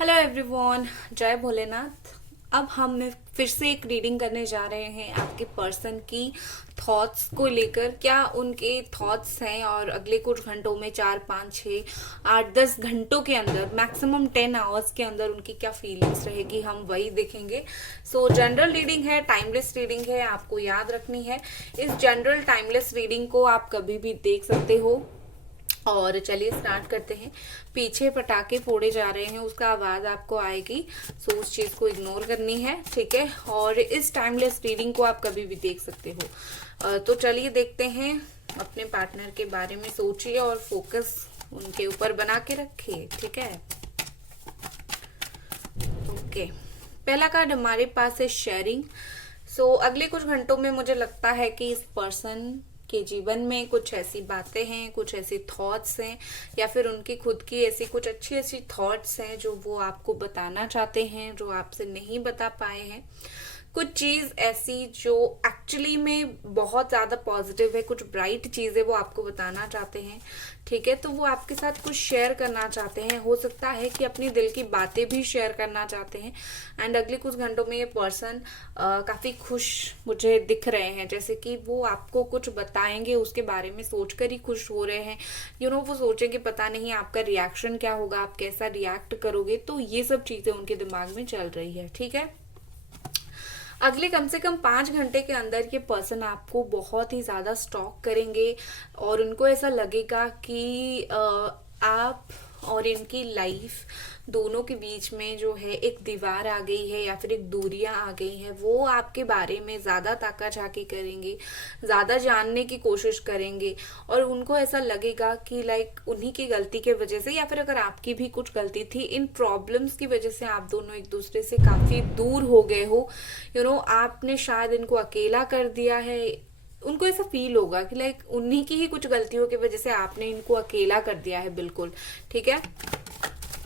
Hello everyone, जय भोलेनाथ। अब हम फिर से एक रीडिंग करने जा रहे हैं आपके पर्सन की थॉट्स को लेकर। क्या उनके थॉट्स हैं और अगले कुछ घंटों में 4 5 6 8 10 घंटों के अंदर मैक्सिमम 10 आवर्स के अंदर उनकी क्या फीलिंग्स रहेगी, हम वही देखेंगे। सो जनरल रीडिंग है, टाइमलेस रीडिंग है, आपको याद रखनी है। इस जनरल टाइमलेस रीडिंग को आप कभी भी देख सकते हो। और चलिए स्टार्ट करते हैं। पीछे पटाखे फोड़े जा रहे हैं, उसका आवाज आपको आएगी, सो उस चीज को इग्नोर करनी है, ठीक है। और इस टाइमलेस रीडिंग को आप कभी भी देख सकते हो। तो चलिए देखते हैं। अपने पार्टनर के बारे में सोचिए और फोकस उनके ऊपर बना के रखिए, ठीक है। ओके, पहला कार्ड हमारे पास है शेयरिंग। सो अगले कुछ घंटों में मुझे लगता है कि इस पर्सन के जीवन में कुछ ऐसी बातें हैं, कुछ ऐसी थॉट्स हैं, या फिर उनकी खुद की ऐसी कुछ अच्छी अच्छी थॉट्स हैं जो वो आपको बताना चाहते हैं, जो आपसे नहीं बता पाए हैं। कुछ चीज ऐसी जो एक्चुअली में बहुत ज्यादा पॉजिटिव है, कुछ ब्राइट चीजें वो आपको बताना चाहते हैं, ठीक है। तो वो आपके साथ कुछ शेयर करना चाहते हैं, हो सकता है कि अपनी दिल की बातें भी शेयर करना चाहते हैं। एंड अगले कुछ घंटों में ये पर्सन काफी खुश मुझे दिख रहे हैं, जैसे कि वो आपको कुछ बताएंगे, उसके बारे में सोचकर ही खुश हो रहे हैं। वो सोचेंगे पता नहीं आपका रिएक्शन क्या होगा, आप कैसा रिएक्ट करोगे। तो ये सब चीजें उनके दिमाग में चल रही है, ठीक है। अगले कम से कम 5 घंटे के अंदर ये पर्सन आपको बहुत ही ज्यादा स्टॉक करेंगे और उनको ऐसा लगेगा कि आप और इनकी लाइफ दोनों के बीच में जो है एक दीवार आ गई है या फिर एक दूरियां आ गई हैं। वो आपके बारे में ज्यादा ताका झाकी करेंगे, ज्यादा जानने की कोशिश करेंगे और उनको ऐसा लगेगा कि लाइक उन्हीं की गलती की वजह से या फिर अगर आपकी भी कुछ गलती थी, इन प्रॉब्लम्स की वजह से आप दोनों एक दूसरे से काफी दूर हो गए हो। आपने शायद इनको अकेला कर दिया है। उनको ऐसा फील होगा कि लाइक उन्हीं की ही कुछ गलतियों की वजह से आपने इनको अकेला कर दिया है, बिल्कुल, ठीक है।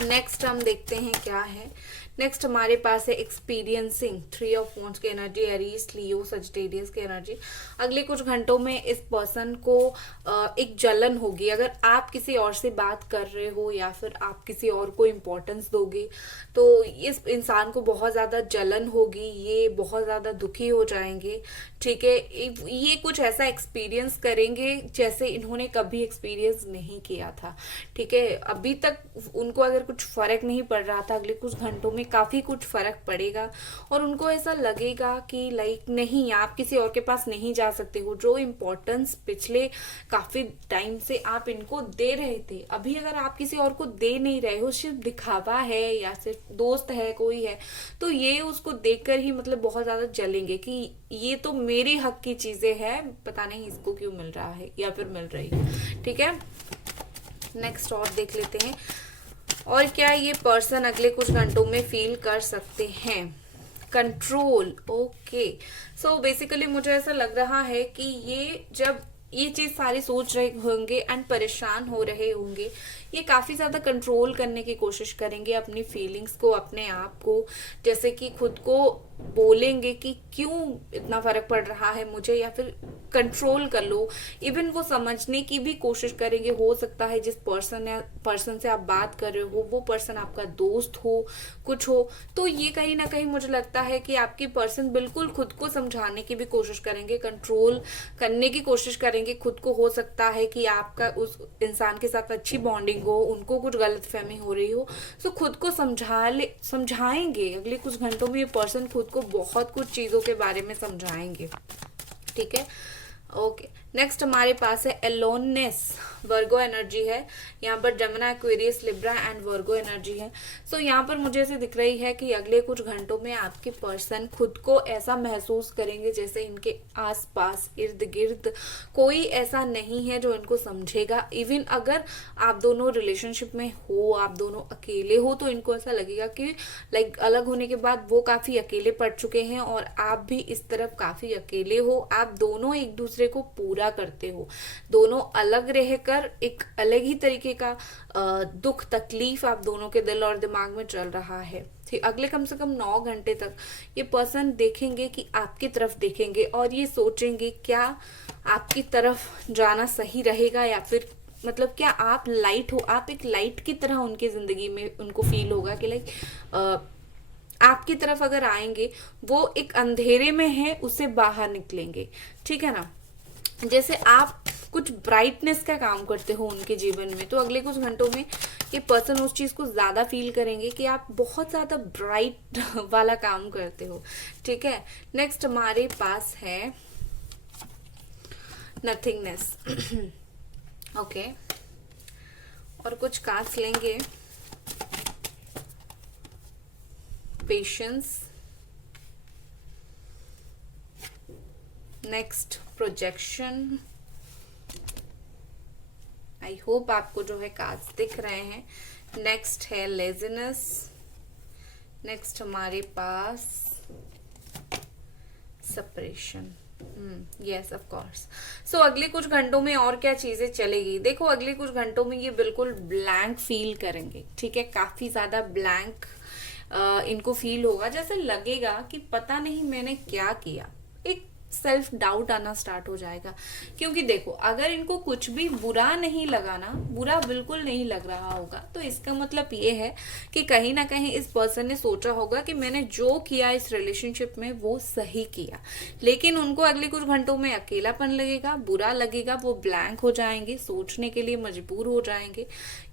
नेक्स्ट हम देखते हैं क्या है। नेक्स्ट हमारे पास है एक्सपीरियंसिंग 3 ऑफ वॉन्ड्स की एनर्जी, एरीज, लियो, सजिटेरियस की एनर्जी। अगले कुछ घंटों में इस पर्सन को एक जलन होगी। अगर आप किसी और से बात कर रहे हो या फिर आप किसी और को इम्पोर्टेंस दोगे तो इस इंसान को बहुत ज्यादा जलन होगी, ये बहुत ज्यादा दुखी हो जाएंगे, ठीक है। ये कुछ ऐसा एक्सपीरियंस करेंगे जैसे इन्होंने कभी एक्सपीरियंस नहीं किया था, ठीक है। अभी तक उनको अगर कुछ फर्क नहीं पड़ रहा था, अगले कुछ घंटों में काफी कुछ फर्क पड़ेगा और उनको ऐसा लगेगा कि लाइक नहीं, आप किसी और के पास नहीं जा सकते हो। जो इम्पोर्टेंस पिछले काफी टाइम से आप इनको दे रहे थे, अभी अगर आप किसी और को दे नहीं रहे हो, सिर्फ दिखावा है या सिर्फ दोस्त है कोई है, तो ये उसको देखकर ही मतलब बहुत ज्यादा जलेंगे कि ये तो मेरे हक की चीजें हैं, पता नहीं इसको क्यों मिल रहा है या फिर मिल रही है, ठीक है। नेक्स्ट और देख लेते हैं और क्या ये पर्सन अगले कुछ घंटों में फील कर सकते हैं। Control, okay. सो बेसिकली मुझे ऐसा लग रहा है कि ये जब ये चीज सारी सोच रहे होंगे एंड परेशान हो रहे होंगे, ये काफी ज्यादा कंट्रोल करने की कोशिश करेंगे अपनी फीलिंग्स को, अपने आप को, जैसे कि खुद को बोलेंगे कि क्यों इतना फर्क पड़ रहा है मुझे, या फिर कंट्रोल कर लो। इवन वो समझने की भी कोशिश करेंगे। हो सकता है जिस पर्सन से आप बात कर रहे हो वो पर्सन आपका दोस्त हो, कुछ हो, तो ये कहीं ना कहीं मुझे लगता है कि आपकी पर्सन बिल्कुल खुद को समझाने की भी कोशिश करेंगे, कंट्रोल करने की कोशिश करेंगे खुद को। हो सकता है कि आपका उस इंसान के साथ अच्छी बॉन्डिंग हो, उनको कुछ गलतफहमी हो रही हो, तो खुद को समझाएंगे। अगले कुछ घंटों में ये पर्सन खुद को बहुत कुछ चीजों के बारे में समझाएंगे, ठीक है। ओके, नेक्स्ट हमारे पास है एलोननेस, वर्गो एनर्जी है। यहाँ पर Jamuna, Aquarius, Libra and Virgo energy है। सो यहाँ पर मुझे ऐसे दिख रही है कि अगले कुछ घंटों में आपके पर्सन खुद को ऐसा महसूस करेंगे जैसे इनके आसपास इर्द गिर्द कोई ऐसा नहीं है जो इनको समझेगा। इवन अगर आप दोनों रिलेशनशिप में हो, आप दोनों अकेले हो, तो इनको ऐसा लगेगा कि लाइक अलग होने के बाद वो काफी अकेले पड़ चुके हैं और आप भी इस तरफ काफी अकेले हो। आप दोनों एक दूसरे को पूरा करते हो, दोनों अलग रहकर एक अलग ही तरीके का दुख तकलीफ आप दोनों के दिल और दिमाग में चल रहा है। ठीक, अगले कम से कम 9 घंटे तक ये पर्सन देखेंगे कि आपकी तरफ देखेंगे और ये सोचेंगे क्या आपकी तरफ जाना सही रहेगा या फिर मतलब क्या आप लाइट हो, आप एक लाइट की तरह उनकी जिंदगी में उनको फील होगा कि लाइक आपकी तरफ अगर आएंगे, वो एक अंधेरे में है उससे बाहर निकलेंगे, ठीक है ना। जैसे आप कुछ ब्राइटनेस का काम करते हो उनके जीवन में, तो अगले कुछ घंटों में ये पर्सन उस चीज को ज्यादा फील करेंगे कि आप बहुत ज्यादा ब्राइट वाला काम करते हो, ठीक है। नेक्स्ट हमारे पास है नथिंगनेस। ओके, और कुछ कार्ड्स लेंगे। Patience, next projection. I hope आपको जो है कार्ड्स दिख रहे हैं। नेक्स्ट है लेजीनेस। नेक्स्ट हमारे पास separation. Yes of course. So अगले कुछ घंटों में और क्या चीजें चलेगी, देखो अगले कुछ घंटों में ये बिल्कुल ब्लैंक फील करेंगे, ठीक है। काफी ज्यादा ब्लैंक इनको फील होगा, जैसे लगेगा कि पता नहीं मैंने क्या किया। एक सेल्फ डाउट आना स्टार्ट हो जाएगा, क्योंकि देखो अगर इनको कुछ भी बुरा नहीं लगा ना, बुरा बिल्कुल नहीं लग रहा होगा, तो इसका मतलब ये है कि कहीं ना कहीं इस पर्सन ने सोचा होगा कि मैंने जो किया इस रिलेशनशिप में वो सही किया। लेकिन उनको अगले कुछ घंटों में अकेलापन लगेगा, बुरा लगेगा, वो ब्लैंक हो जाएंगे, सोचने के लिए मजबूर हो जाएंगे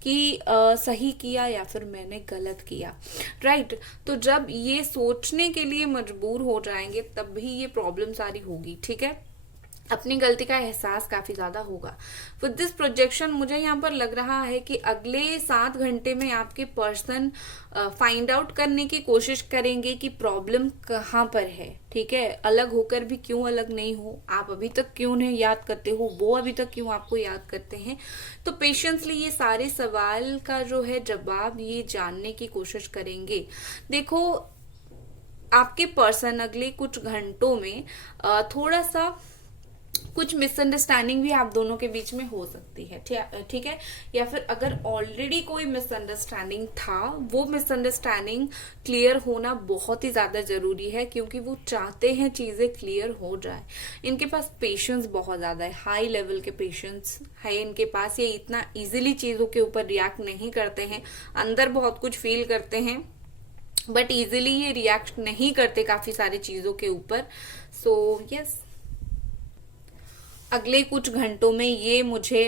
कि सही किया या फिर मैंने गलत किया, राइट। तो जब ये सोचने के लिए मजबूर हो जाएंगे तब भी ये प्रॉब्लम सारी होगी, ठीक है। अपनी गलती का एहसास काफी ज्यादा होगा। विद दिस प्रोजेक्शन मुझे यहाँ पर लग रहा है कि अगले 7 घंटे में आपके पर्सन फाइंड आउट करने की कोशिश करेंगे कि प्रॉब्लम कहाँ पर है, ठीक है। अलग होकर भी क्यों अलग नहीं हो, आप अभी तक क्यों नहीं याद करते हो, वो अभी तक क्यों आपको याद करते हैं। तो पेशेंसली ये सारे सवाल का जो है जवाब ये जानने की कोशिश करेंगे। देखो आपके पर्सन अगले कुछ घंटों में थोड़ा सा कुछ मिसअंडरस्टैंडिंग भी आप दोनों के बीच में हो सकती है, ठीक है। या फिर अगर ऑलरेडी कोई मिसअंडरस्टैंडिंग था, वो मिसअंडरस्टैंडिंग क्लियर होना बहुत ही ज्यादा जरूरी है, क्योंकि वो चाहते हैं चीजें क्लियर हो जाए। इनके पास पेशेंस बहुत ज्यादा है, हाई लेवल के पेशेंस है इनके पास। ये इतना इजीली चीजों के ऊपर रिएक्ट नहीं करते हैं, अंदर बहुत कुछ फील करते हैं बट इजीली ये रिएक्ट नहीं करते काफी सारी चीजों के ऊपर। सो यस, अगले कुछ घंटों में ये मुझे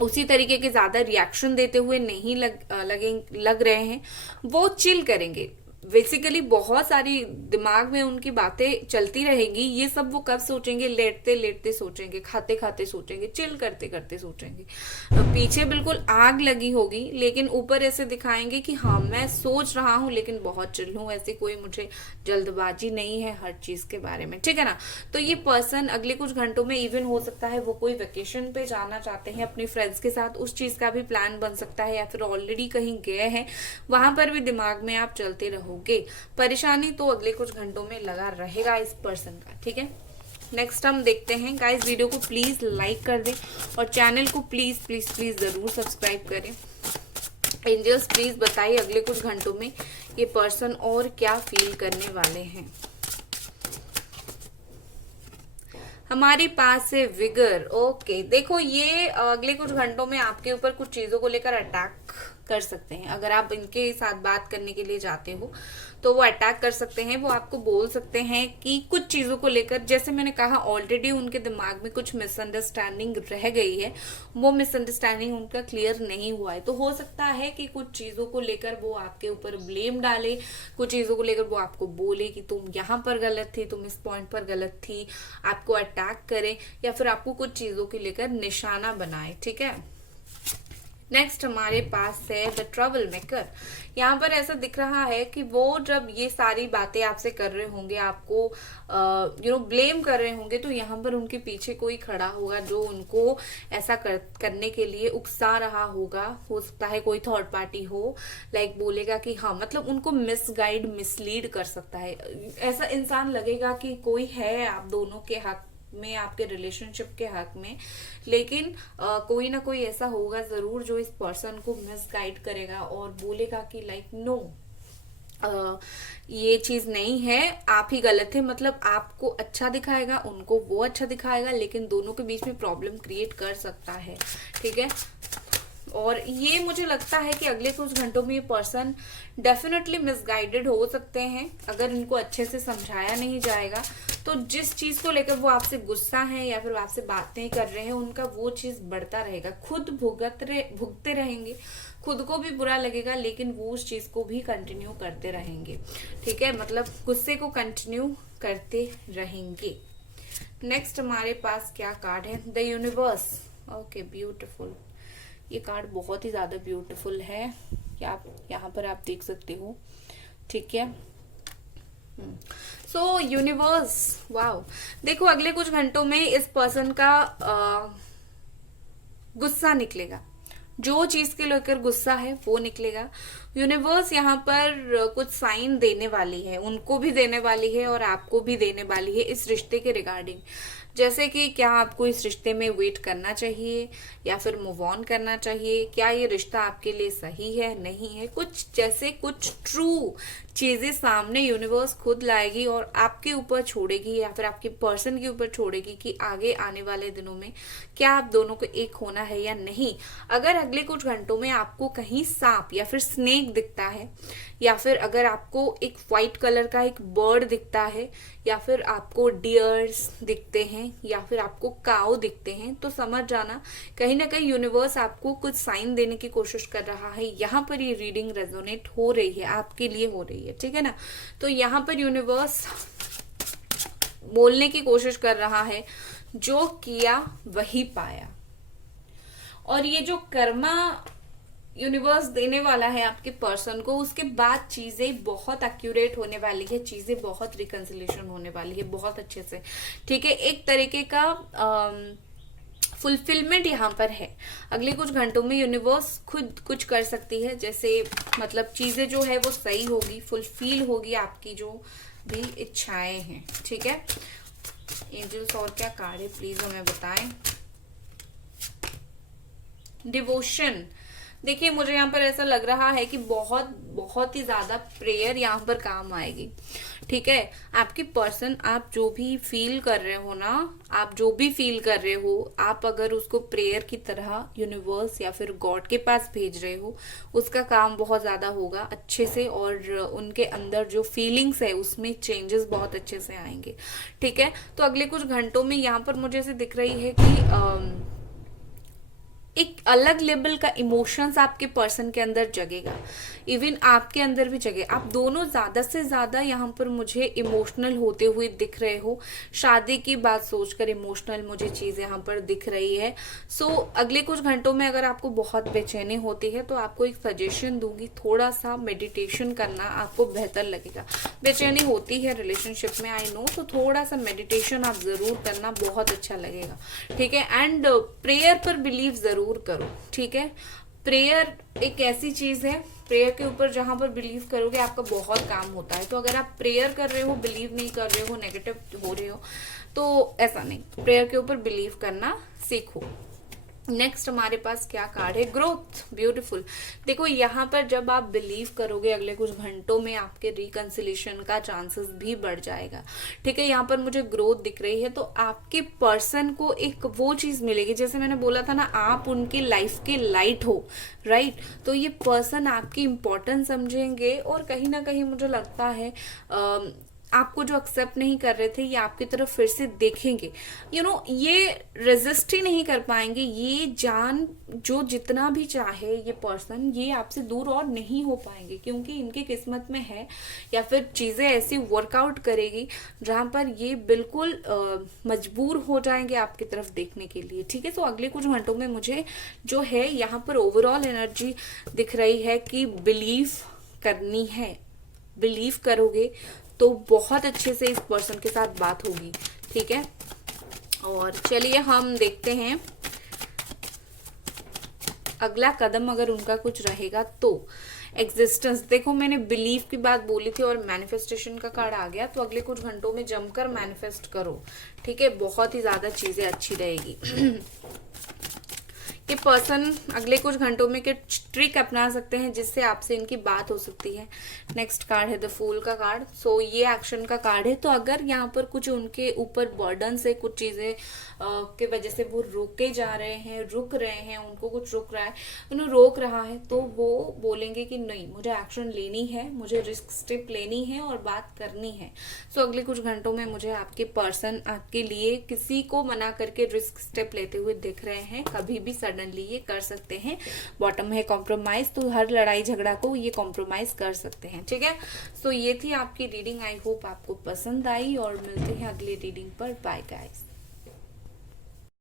उसी तरीके के ज्यादा रिएक्शन देते हुए नहीं लग रहे हैं। वो चिल करेंगे, बेसिकली बहुत सारी दिमाग में उनकी बातें चलती रहेंगी। ये सब वो कब सोचेंगे, लेटते लेटते सोचेंगे, खाते खाते सोचेंगे, चिल करते करते सोचेंगे। पीछे बिल्कुल आग लगी होगी, लेकिन ऊपर ऐसे दिखाएंगे कि हाँ मैं सोच रहा हूँ लेकिन बहुत चिल हूँ, ऐसी कोई मुझे जल्दबाजी नहीं है हर चीज के बारे में, ठीक है ना। तो ये पर्सन अगले कुछ घंटों में इवन हो सकता है वो कोई वेकेशन पे जाना चाहते हैं अपने फ्रेंड्स के साथ, उस चीज का भी प्लान बन सकता है, या फिर ऑलरेडी कहीं गए हैं, वहां पर भी दिमाग में आप चलते रहोगे। परेशानी तो अगले कुछ घंटों में लगा रहेगा इस पर्सन का, ठीक है। नेक्स्ट हम देखते हैं गाइस, वीडियो को प्लीज लाइक कर दें और चैनल को प्लीज प्लीज प्लीज जरूर सब्सक्राइब करें। एंजल्स प्लीज बताइए अगले कुछ घंटों में ये पर्सन और क्या फील करने वाले हैं। हमारे पास है विगर। ओके, देखो ये अगले कुछ घंटों में आपके ऊपर कुछ चीजों को लेकर अटैक कर सकते हैं। अगर आप इनके साथ बात करने के लिए जाते हो तो वो अटैक कर सकते हैं। वो आपको बोल सकते हैं कि कुछ चीजों को लेकर, जैसे मैंने कहा ऑलरेडी उनके दिमाग में कुछ मिसअंडरस्टैंडिंग रह गई है, वो मिसअंडरस्टैंडिंग उनका क्लियर नहीं हुआ है। तो हो सकता है कि कुछ चीजों को लेकर वो आपके ऊपर ब्लेम डाले, कुछ चीजों को लेकर वो आपको बोले कि तुम यहाँ पर गलत थी, तुम इस पॉइंट पर गलत थी, आपको अटैक करे, या फिर आपको कुछ चीजों को लेकर निशाना बनाए, ठीक है। नेक्स्ट हमारे पास है द ट्रबल मेकर। यहाँ पर ऐसा दिख रहा है कि वो जब ये सारी बातें आपसे कर रहे होंगे, आपको ब्लेम कर रहे होंगे, तो यहाँ पर उनके पीछे कोई खड़ा होगा जो उनको ऐसा करने के लिए उकसा रहा होगा। हो सकता है कोई थर्ड पार्टी हो, लाइक बोलेगा कि हाँ, मतलब उनको मिसगाइड मिसलीड कर सकता है। ऐसा इंसान लगेगा कि कोई है आप दोनों के हक में, आपके रिलेशनशिप के हक में, लेकिन कोई ना कोई ऐसा होगा जरूर जो इस पर्सन को मिसगाइड करेगा और बोलेगा कि लाइक नो, ये चीज नहीं है, आप ही गलत है, मतलब आपको अच्छा दिखाएगा, उनको वो अच्छा दिखाएगा, लेकिन दोनों के बीच में प्रॉब्लम क्रिएट कर सकता है। ठीक है, और ये मुझे लगता है कि अगले कुछ घंटों में ये पर्सन डेफिनेटली मिसगाइडेड हो सकते हैं अगर इनको अच्छे से समझाया नहीं जाएगा। तो जिस चीज को लेकर वो आपसे गुस्सा है या फिर आपसे बातें कर रहे हैं, उनका वो चीज बढ़ता रहेगा, खुद भुगतते रहेंगे, खुद को भी बुरा लगेगा, लेकिन वो उस चीज को भी कंटिन्यू करते रहेंगे। ठीक है, मतलब गुस्से को कंटिन्यू करते रहेंगे। नेक्स्ट हमारे पास क्या कार्ड है, द यूनिवर्स। Okay, beautiful. ये कार्ड बहुत ही ज्यादा ब्यूटीफुल है, क्या आप यहाँ पर आप देख सकते हो। ठीक है, सो यूनिवर्स, वाओ। देखो अगले कुछ घंटों में इस पर्सन का गुस्सा निकलेगा, जो चीज के लेकर गुस्सा है वो निकलेगा। यूनिवर्स यहाँ पर कुछ साइन देने वाली है, उनको भी देने वाली है और आपको भी देने वाली है इस रिश्ते के रिगार्डिंग। जैसे कि क्या आपको इस रिश्ते में वेट करना चाहिए या फिर मूव ऑन करना चाहिए, क्या ये रिश्ता आपके लिए सही है नहीं है, कुछ जैसे कुछ ट्रू चीजें सामने यूनिवर्स खुद लाएगी और आपके ऊपर छोड़ेगी या फिर आपके पर्सन के ऊपर छोड़ेगी कि आगे आने वाले दिनों में क्या आप दोनों को एक होना है या नहीं। अगर अगले कुछ घंटों में आपको कहीं सांप या फिर स्नेक दिखता है, या फिर अगर आपको एक व्हाइट कलर का एक बर्ड दिखता है, या फिर आपको डियर्स दिखते हैं, या फिर आपको काऊ दिखते हैं, तो समझ जाना कहीं ना कहीं यूनिवर्स आपको कुछ साइन देने की कोशिश कर रहा है। यहाँ पर ये रीडिंग रेजोनेट हो रही है, आपके लिए हो रही है। ठीक है ना, तो यहाँ पर यूनिवर्स बोलने की कोशिश कर रहा है, जो किया वही पाया। और ये जो कर्मा यूनिवर्स देने वाला है आपके पर्सन को, उसके बाद चीजें बहुत एक्यूरेट होने वाली है, चीजें बहुत रिकंसिलेशन होने वाली है बहुत अच्छे से। ठीक है, एक तरीके का फुलफिलमेंट यहाँ पर है। अगले कुछ घंटों में यूनिवर्स खुद कुछ कर सकती है, जैसे मतलब चीजें जो है वो सही होगी, फुलफिल होगी आपकी जो भी इच्छाएं हैं। ठीक है, एंजल्स और क्या कार्ड है प्लीज हमें बताएं। डिवोशन। देखिए मुझे यहाँ पर ऐसा लग रहा है कि बहुत बहुत ही ज्यादा प्रेयर यहाँ पर काम आएगी। ठीक है, आपकी पर्सन, आप जो भी फील कर रहे हो ना, आप जो भी फील कर रहे हो, आप अगर उसको प्रेयर की तरह यूनिवर्स या फिर गॉड के पास भेज रहे हो, उसका काम बहुत ज्यादा होगा अच्छे से, और उनके अंदर जो फीलिंग्स है उसमें चेंजेस बहुत अच्छे से आएंगे। ठीक है, तो अगले कुछ घंटों में यहाँ पर मुझे ऐसे दिख रही है कि एक अलग लेवल का इमोशंस आपके पर्सन के अंदर जगेगा, इवन आपके अंदर भी जगे। आप दोनों ज्यादा से ज्यादा यहाँ पर मुझे इमोशनल होते हुए दिख रहे हो, शादी की बात सोचकर इमोशनल मुझे चीज यहाँ पर दिख रही है। सो अगले कुछ घंटों में अगर आपको बहुत बेचैनी होती है तो आपको एक सजेशन दूंगी, थोड़ा सा मेडिटेशन करना आपको बेहतर लगेगा। बेचैनी होती है रिलेशनशिप में, आई नो, तो थोड़ा सा मेडिटेशन आप जरूर करना, बहुत अच्छा लगेगा। ठीक है, एंड प्रेयर पर बिलीव जरूर करो। ठीक है, प्रेयर एक ऐसी चीज है, प्रेयर के ऊपर जहां पर बिलीव करोगे आपका बहुत काम होता है। तो अगर आप प्रेयर कर रहे हो, बिलीव नहीं कर रहे हो, नेगेटिव हो रहे हो, तो ऐसा नहीं, प्रेयर के ऊपर बिलीव करना सीखो। नेक्स्ट हमारे पास क्या कार्ड है, ग्रोथ। ब्यूटीफुल। देखो यहाँ पर जब आप बिलीव करोगे अगले कुछ घंटों में आपके रिकंसिलेशन का चांसेस भी बढ़ जाएगा। ठीक है, यहाँ पर मुझे ग्रोथ दिख रही है, तो आपके पर्सन को एक वो चीज मिलेगी, जैसे मैंने बोला था ना, आप उनकी लाइफ के लाइट हो, राइट। तो ये पर्सन आपकी इंपॉर्टेंस समझेंगे और कहीं ना कहीं मुझे लगता है आपको जो एक्सेप्ट नहीं कर रहे थे, ये आपकी तरफ फिर से देखेंगे। ये रेजिस्ट ही नहीं कर पाएंगे, ये जान जो जितना भी चाहे ये पर्सन, ये आपसे दूर और नहीं हो पाएंगे, क्योंकि इनकी किस्मत में है, या फिर चीजें ऐसी वर्कआउट करेगी जहां पर ये बिल्कुल मजबूर हो जाएंगे आपकी तरफ देखने के लिए। ठीक है, तो अगले कुछ घंटों में मुझे जो है यहाँ पर ओवरऑल एनर्जी दिख रही है कि बिलीव करनी है। बिलीव करोगे तो बहुत अच्छे से इस पर्सन के साथ बात होगी। ठीक है, और चलिए हम देखते हैं अगला कदम अगर उनका कुछ रहेगा तो। एग्जिस्टेंस, देखो मैंने बिलीव की बात बोली थी और मैनिफेस्टेशन का कार्ड आ गया, तो अगले कुछ घंटों में जमकर मैनिफेस्ट करो। ठीक है, बहुत ही ज्यादा चीजें अच्छी रहेगी। ये पर्सन अगले कुछ घंटों में कुछ ट्रिक अपना सकते हैं जिससे आपसे इनकी बात हो सकती है। नेक्स्ट कार्ड है द फूल का कार्ड। सो ये एक्शन का कार्ड है। तो अगर यहाँ पर कुछ उनके ऊपर बर्डन से कुछ चीजें के वजह से वो रुके जा रहे हैं, रुक रहे हैं, उनको कुछ रुक रहा है, उन्हें रोक रहा है, तो वो बोलेंगे कि नहीं, मुझे एक्शन लेनी है, मुझे रिस्क स्टेप लेनी है और बात करनी है। सो अगले कुछ घंटों में मुझे आपके पर्सन आपके लिए किसी को मना करके रिस्क स्टेप लेते हुए दिख रहे हैं। कभी भी सडनली ये कर सकते हैं। बॉटम है कॉम्प्रोमाइज, तो हर लड़ाई झगड़ा को ये कॉम्प्रोमाइज कर सकते हैं। ठीक है, सो ये थी आपकी रीडिंग। आई होप आपको पसंद आई और मिलते हैं अगली रीडिंग पर। Bye guys.